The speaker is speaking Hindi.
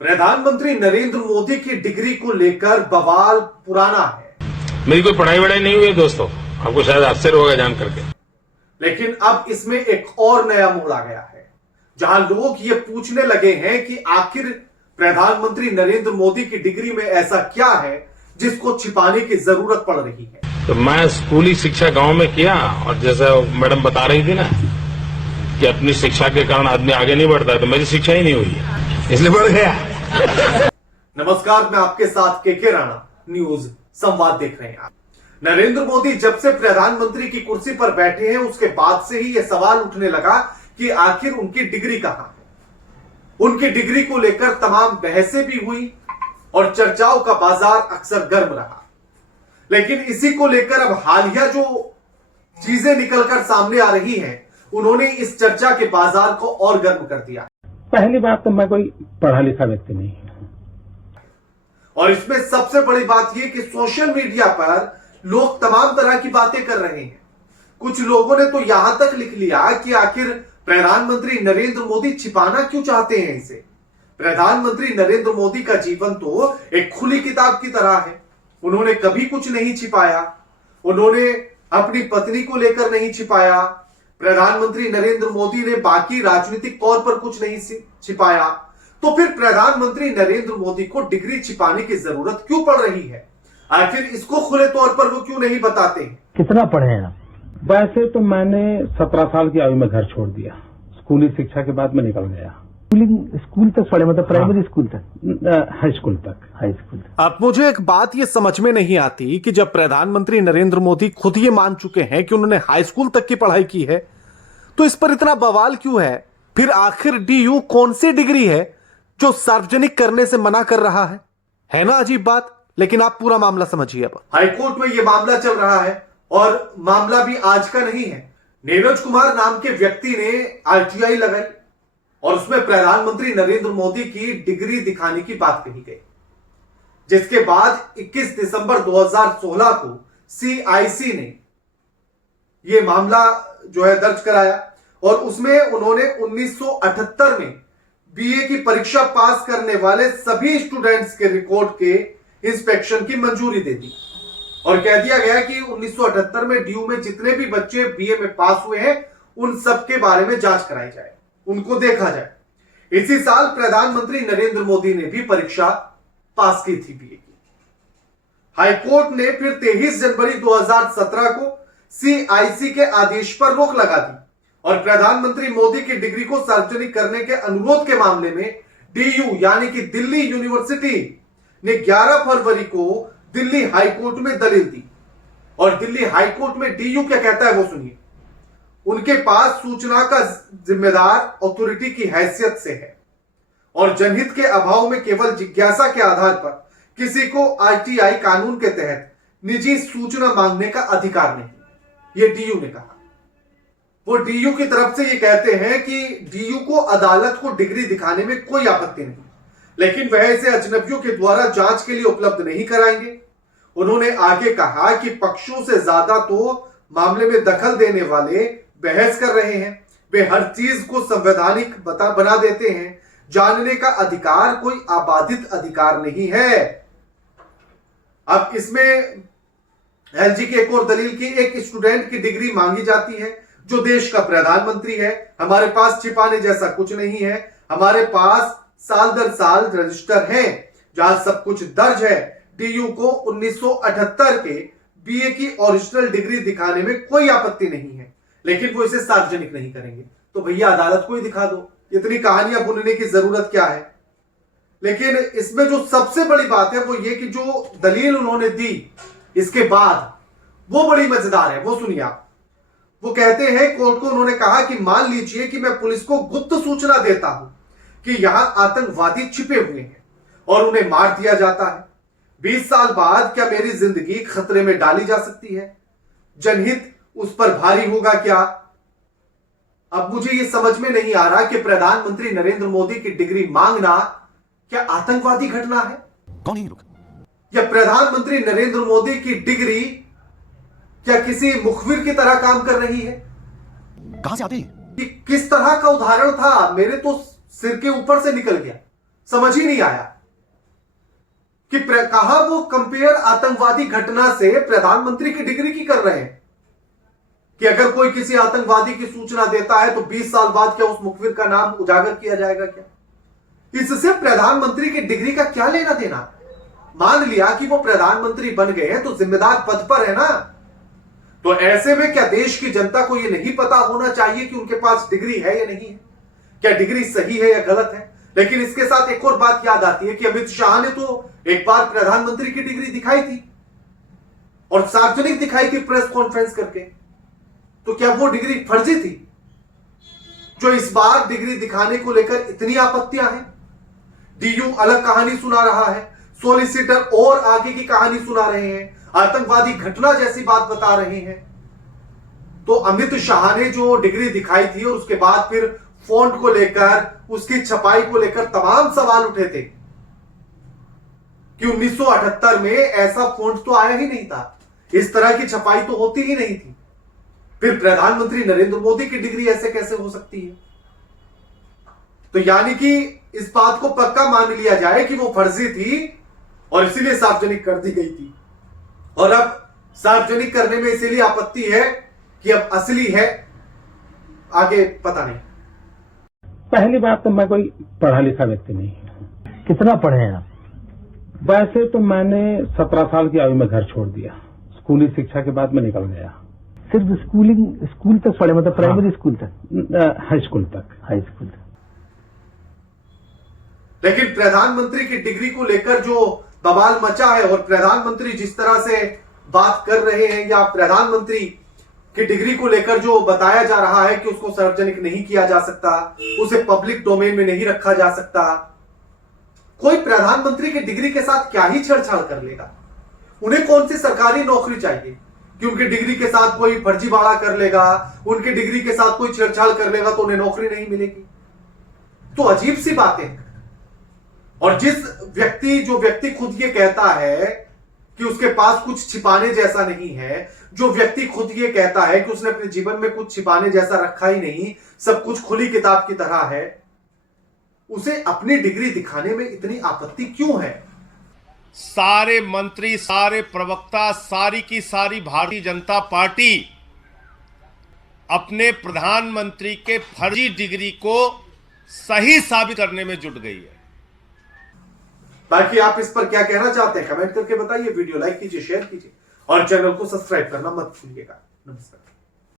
प्रधानमंत्री नरेंद्र मोदी की डिग्री को लेकर बवाल पुराना है। मेरी कोई पढ़ाई वढ़ाई नहीं हुई है दोस्तों, आपको शायद आश्चर्य होगा जान करके। लेकिन अब इसमें एक और नया मोड़ आ गया है, जहां लोग ये पूछने लगे हैं कि आखिर प्रधानमंत्री नरेंद्र मोदी की डिग्री में ऐसा क्या है जिसको छिपाने की जरूरत पड़ रही है। तो मैं स्कूली शिक्षा गांव में किया, और जैसा मैडम बता रही थी ना कि अपनी शिक्षा के कारण आदमी आगे नहीं बढ़ता है, तो मेरी शिक्षा ही नहीं हुई इसलिए बढ़ गया। नमस्कार, मैं आपके साथ के राणा न्यूज संवाद देख रहे हैं आप। नरेंद्र मोदी जब से प्रधानमंत्री की कुर्सी पर बैठे हैं, उसके बाद से ही यह सवाल उठने लगा कि आखिर उनकी डिग्री कहां है। उनकी डिग्री को लेकर तमाम बहसें भी हुई और चर्चाओं का बाजार अक्सर गर्म रहा। लेकिन इसी को लेकर अब हालिया जो चीजें निकलकर सामने आ रही हैं, उन्होंने इस चर्चा के बाजार को और गर्म कर दिया। पहली बात तो मैं कोई पढ़ा लिखा व्यक्ति नहीं हूं, और इसमें सबसे बड़ी बात यह कि सोशल मीडिया पर लोग तमाम तरह की बातें कर रहे हैं। कुछ लोगों ने तो यहां तक लिख लिया कि आखिर प्रधानमंत्री नरेंद्र मोदी छिपाना क्यों चाहते हैं इसे। प्रधानमंत्री नरेंद्र मोदी का जीवन तो एक खुली किताब की तरह है। उन्होंने कभी कुछ नहीं छिपाया, उन्होंने अपनी पत्नी को लेकर नहीं छिपाया। प्रधानमंत्री नरेंद्र मोदी ने बाकी राजनीतिक तौर पर कुछ नहीं छिपाया। तो फिर प्रधानमंत्री नरेंद्र मोदी को डिग्री छिपाने की जरूरत क्यों पड़ रही है? आखिर इसको खुले तौर पर वो क्यों नहीं बताते हैं? कितना पढ़े हैं आप? वैसे तो मैंने 17 साल की आयु में घर छोड़ दिया। स्कूली शिक्षा के बाद में निकल गया। स्कूल तक पढ़े, मतलब प्राइमरी स्कूल तक? हाई स्कूल तक। High school. अब मुझे एक बात ये समझ में नहीं आती कि जब प्रधानमंत्री नरेंद्र मोदी खुद ये मान चुके हैं कि उन्होंने हाई स्कूल तक की पढ़ाई की है, तो इस पर इतना बवाल क्यों है? फिर आखिर डीयू कौन सी डिग्री है जो सार्वजनिक करने से मना कर रहा है ना अजीब बात। लेकिन आप पूरा मामला समझिए। अब हाईकोर्ट में यह मामला चल रहा है, और मामला भी आज का नहीं है। नीरज कुमार नाम के व्यक्ति ने आरटीआई लगाई और उसमें प्रधानमंत्री नरेंद्र मोदी की डिग्री दिखाने की बात कही गई, जिसके बाद 21 दिसंबर 2016 को सीआईसी ने यह मामला जो है दर्ज कराया, और उसमें उन्होंने 1978 में बीए की परीक्षा पास करने वाले सभी स्टूडेंट्स के रिकॉर्ड के इंस्पेक्शन की मंजूरी दे दी, और कह दिया गया कि 1978 में डीयू में जितने भी बच्चे बीए में पास हुए हैं, उन सब के बारे में जांच कराई जाए, उनको देखा जाए। इसी साल प्रधानमंत्री नरेंद्र मोदी ने भी परीक्षा पास की थी बीए की। हाईकोर्ट ने फिर 23 जनवरी 2017 को सीआईसी के आदेश पर रोक लगा दी, और प्रधानमंत्री मोदी की डिग्री को सार्वजनिक करने के अनुरोध के मामले में डीयू यानी कि दिल्ली यूनिवर्सिटी ने 11 फरवरी को दिल्ली हाईकोर्ट में दलील दी। और दिल्ली हाईकोर्ट में डीयू क्या कहता है वो सुनिए। उनके पास सूचना का जिम्मेदार अथॉरिटी की हैसियत से है, और जनहित के अभाव में केवल जिज्ञासा के आधार पर किसी को आरटीआई कानून के तहत निजी सूचना मांगने का अधिकार नहीं, ये डीयू ने कहा। वो डीयू की तरफ से ये कहते हैं कि डीयू को अदालत को डिग्री दिखाने में कोई आपत्ति नहीं, लेकिन वह इसे अजनबियों के द्वारा जांच के लिए उपलब्ध नहीं कराएंगे। उन्होंने आगे कहा कि पक्षों से ज्यादा तो मामले में दखल देने वाले बहस कर रहे हैं। वे हर चीज को संवैधानिक बना देते हैं। जानने का अधिकार कोई आबादित अधिकार नहीं है। अब इसमें एलजी की एक और दलील की एक स्टूडेंट की डिग्री मांगी जाती है जो देश का प्रधानमंत्री है। हमारे पास छिपाने जैसा कुछ नहीं है। हमारे पास साल दर साल रजिस्टर हैं जहां सब कुछ दर्ज है। डीयू को 1978 के बीए की ओरिजिनल डिग्री दिखाने में कोई आपत्ति नहीं है, लेकिन वो इसे सार्वजनिक नहीं करेंगे। तो भैया अदालत को ही दिखा दो, इतनी कहानियां बुनने की जरूरत क्या है। लेकिन इसमें जो सबसे बड़ी बात है वो ये कि जो दलील उन्होंने दी इसके बाद वो बड़ी मजेदार है, वो सुनिए आप। वो कहते हैं कोर्ट को, उन्होंने कहा कि मान लीजिए कि मैं पुलिस को गुप्त सूचना देता हूं कि यहां आतंकवादी छिपे हुए हैं और उन्हें मार दिया जाता है। 20 साल बाद क्या मेरी जिंदगी खतरे में डाली जा सकती है? जनहित उस पर भारी होगा क्या? अब मुझे यह समझ में नहीं आ रहा कि प्रधानमंत्री नरेंद्र मोदी की डिग्री मांगना क्या आतंकवादी घटना है? कौन है ये लोग? या प्रधानमंत्री नरेंद्र मोदी की डिग्री क्या किसी मुखबिर की तरह काम कर रही है? कहां से आते हैं? कि किस तरह का उदाहरण था, मेरे तो सिर के ऊपर से निकल गया। समझ ही नहीं आया कि कहा वो कंपेयर आतंकवादी घटना से प्रधानमंत्री की डिग्री की कर रहे हैं कि अगर कोई किसी आतंकवादी की सूचना देता है तो 20 साल बाद क्या उस मुखबिर का नाम उजागर किया जाएगा क्या? इससे प्रधानमंत्री की डिग्री का क्या लेना देना? मान लिया कि वो प्रधानमंत्री बन गए हैं तो जिम्मेदार पद पर है ना, तो ऐसे में क्या देश की जनता को यह नहीं पता होना चाहिए कि उनके पास डिग्री है या नहीं है, क्या डिग्री सही है या गलत है? लेकिन इसके साथ एक और बात याद आती है कि अमित शाह ने तो एक बार प्रधानमंत्री की डिग्री दिखाई थी और सार्वजनिक दिखाई थी प्रेस कॉन्फ्रेंस करके, तो क्या वो डिग्री फर्जी थी? जो इस बार डिग्री दिखाने को लेकर इतनी आपत्तियां हैं, डीयू अलग कहानी सुना रहा है, सोलिसिटर और आगे की कहानी सुना रहे हैं, आतंकवादी घटना जैसी बात बता रहे हैं, तो अमित शाह ने जो डिग्री दिखाई थी और उसके बाद फिर फॉन्ट को लेकर, उसकी छपाई को लेकर तमाम सवाल उठे थे कि 1978 में ऐसा फॉन्ट तो आया ही नहीं था, इस तरह की छपाई तो होती ही नहीं थी, फिर प्रधानमंत्री नरेंद्र मोदी की डिग्री ऐसे कैसे हो सकती है? तो यानी कि इस बात को पक्का मान लिया जाए कि वो फर्जी थी और इसीलिए सार्वजनिक कर दी गई थी, और अब सार्वजनिक करने में इसीलिए आपत्ति है कि अब असली है, आगे पता नहीं। पहली बात तो मैं कोई पढ़ा लिखा व्यक्ति नहीं हूं। कितना पढ़े हैं आप? वैसे तो मैंने 17 साल की आयु में घर छोड़ दिया, स्कूली शिक्षा के बाद मैं निकल गया। सिर्फ स्कूल तक पढ़े, मतलब प्राइमरी स्कूल तक? हाई स्कूल तक। हाई स्कूल तक। लेकिन प्रधानमंत्री की डिग्री को लेकर जो बवाल मचा है और प्रधानमंत्री जिस तरह से बात कर रहे हैं, या प्रधानमंत्री की डिग्री को लेकर जो बताया जा रहा है कि उसको सार्वजनिक नहीं किया जा सकता, उसे पब्लिक डोमेन में नहीं रखा जा सकता, कोई प्रधानमंत्री की डिग्री के साथ क्या ही छेड़छाड़ कर लेगा? उन्हें कौन सी सरकारी नौकरी चाहिए कि उनकी डिग्री के साथ कोई फर्जीवाड़ा कर लेगा, उनकी डिग्री के साथ कोई छेड़छाड़ कर लेगा तो उन्हें नौकरी नहीं मिलेगी? तो अजीब सी बातें। और जो व्यक्ति खुद ये कहता है कि उसके पास कुछ छिपाने जैसा नहीं है, जो व्यक्ति खुद ये कहता है कि उसने अपने जीवन में कुछ छिपाने जैसा रखा ही नहीं, सब कुछ खुली किताब की तरह है, उसे अपनी डिग्री दिखाने में इतनी आपत्ति क्यों है? सारे मंत्री, सारे प्रवक्ता, सारी की सारी भारतीय जनता पार्टी अपने प्रधानमंत्री के फर्जी डिग्री को सही साबित करने में जुट गई है। बाकी आप इस पर क्या कहना चाहते हैं कमेंट करके बताइए, वीडियो लाइक कीजिए, शेयर कीजिए और चैनल को सब्सक्राइब करना मत भूलिएगा। नमस्कार।